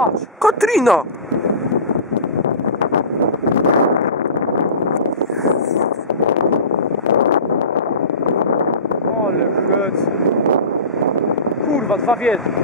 Patrz! Katrina! Ale hec. Kurwa, dwa w jednym.